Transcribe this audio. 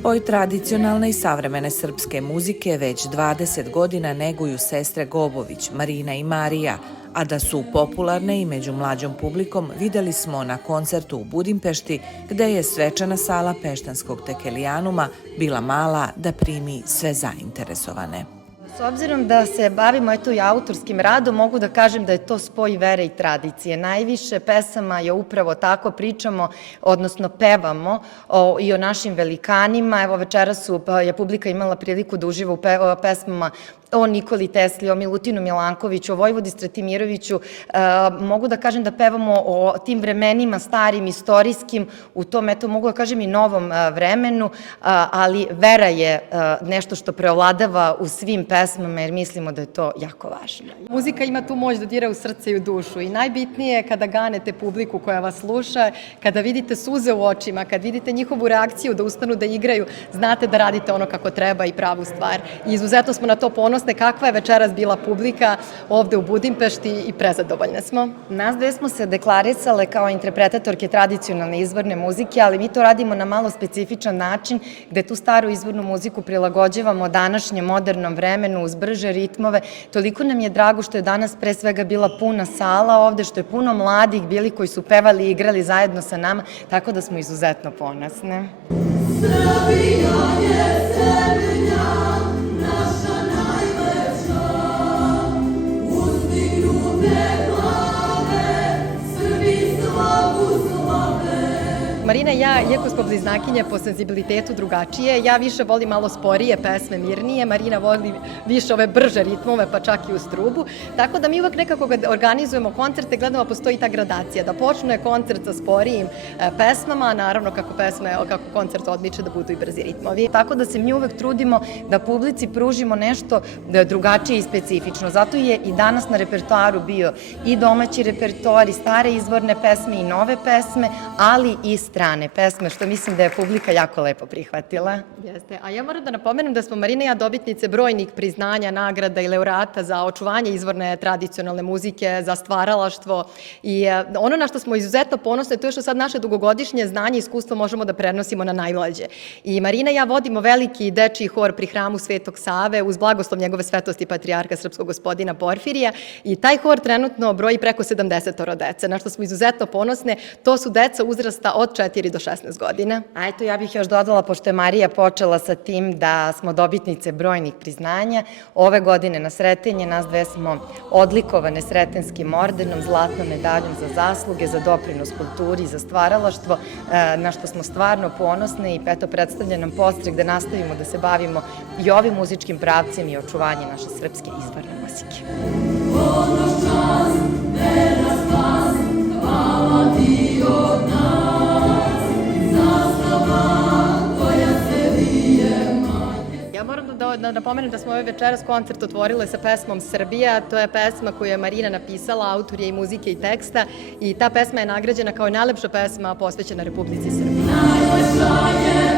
Spoj tradicionalne i savremene srpske muzike već 20 godina neguju sestre Gobović, Marina i Marija, a da su popularne i među mlađom publikom videli smo na koncertu u Budimpešti, gde je svečana sala Peštanskog Tekelijanuma bila mala da primi sve zainteresovane. S obzirom da se bavimo i autorskim radom, mogu da kažem da je to spoj vere i tradicije. Najviše pesama je upravo tako, pričamo, odnosno pevamo i o našim velikanima. Evo večeras je publika imala priliku da uživa u pesmama o Nikoli Tesli, o Milutinu Milankoviću, o Vojvodi Stratimiroviću. Mogu da kažem da pevamo o tim vremenima starim, istorijskim, u tom, mogu da kažem i novom vremenu, ali vera je nešto što preovladava u svim pesmama jer mislimo da je to jako važno. Muzika ima tu moć da dira u srce i u dušu i najbitnije je kada ganete publiku koja vas sluša, kada vidite suze u očima, kad vidite njihovu reakciju da ustanu da igraju, znate da radite ono kako treba i pravu stvar. I izuzetno smo na to ponosne kakva je večeras bila publika ovde u Budimpešti i prezadovoljne smo. Nas dve smo se deklarisale kao interpretatorke tradicionalne izvorne muzike, ali mi to radimo na malo specifičan način gde tu staru izvornu muziku prilagođavamo današnjem modernom vremenu uz brže ritmove. Toliko nam je drago što je danas pre svega bila puna sala ovde, što je puno mladih bili koji su pevali i igrali zajedno sa nama, tako da smo izuzetno ponosne. Srbija je zemlja naša najlepša, uzdignute glave, Srbi slavu slave. Marina i ja, iako smo bliznakinje po senzibilitetu drugačije, ja više volim malo sporije pesme, mirnije, Marina voli više ove brže ritmove, pa čak i uz trubu. Tako da mi uvek nekako kad organizujemo koncerte, gledamo postoji ta gradacija, da počne koncert sa sporijim pesmama, naravno kako koncert odmiče da budu i brzi ritmovi. Tako da se mi uvek trudimo da publici pružimo nešto drugačije i specifično. Zato je i danas na repertoaru bio i domaći repertoar, i stare izvorne pesme i nove pesme, ali i strane pesme, što mislim da je publika jako lepo prihvatila. Jeste, a ja moram da napomenem da smo Marina i ja dobitnice brojnih priznanja, nagrada i laureata za očuvanje izvorne tradicionalne muzike, za stvaralaštvo i ono na što smo izuzetno ponosne to je što sad naše dugogodišnje znanje i iskustvo možemo da prenosimo na najmlađe. I Marina i ja vodimo veliki dečiji hor pri hramu Svetog Save uz blagoslov njegove svetosti patrijarha srpskog gospodina Porfirija i taj hor trenutno broji preko 70 dece, na što smo izuzetno ponosne. To su deca uzrasta od 4 do 16 godina. A eto, ja bih još dodala, pošto je Marija počela sa tim da smo dobitnice brojnih priznanja, ove godine na Sretenje nas dve smo odlikovane Sretenskim ordenom, zlatnom medaljom za zasluge, za doprinos kulturi, za stvaralaštvo, na što smo stvarno ponosne i eto, predstavlja nam podstrek da nastavimo da se bavimo i ovim muzičkim pravcem i očuvanje naše srpske izvorne muzike. Ponos, čas, vera, spas, hvala ti od nas, zastava koja se vije manje. Ja moram da napomenem da smo ovaj večeras koncert otvorile sa pesmom Srbija. To je pesma koju je Marina napisala, autor je i muzike i teksta i ta pesma je nagrađena kao najlepša pesma posvećena Republici Srbiji. Najlepša je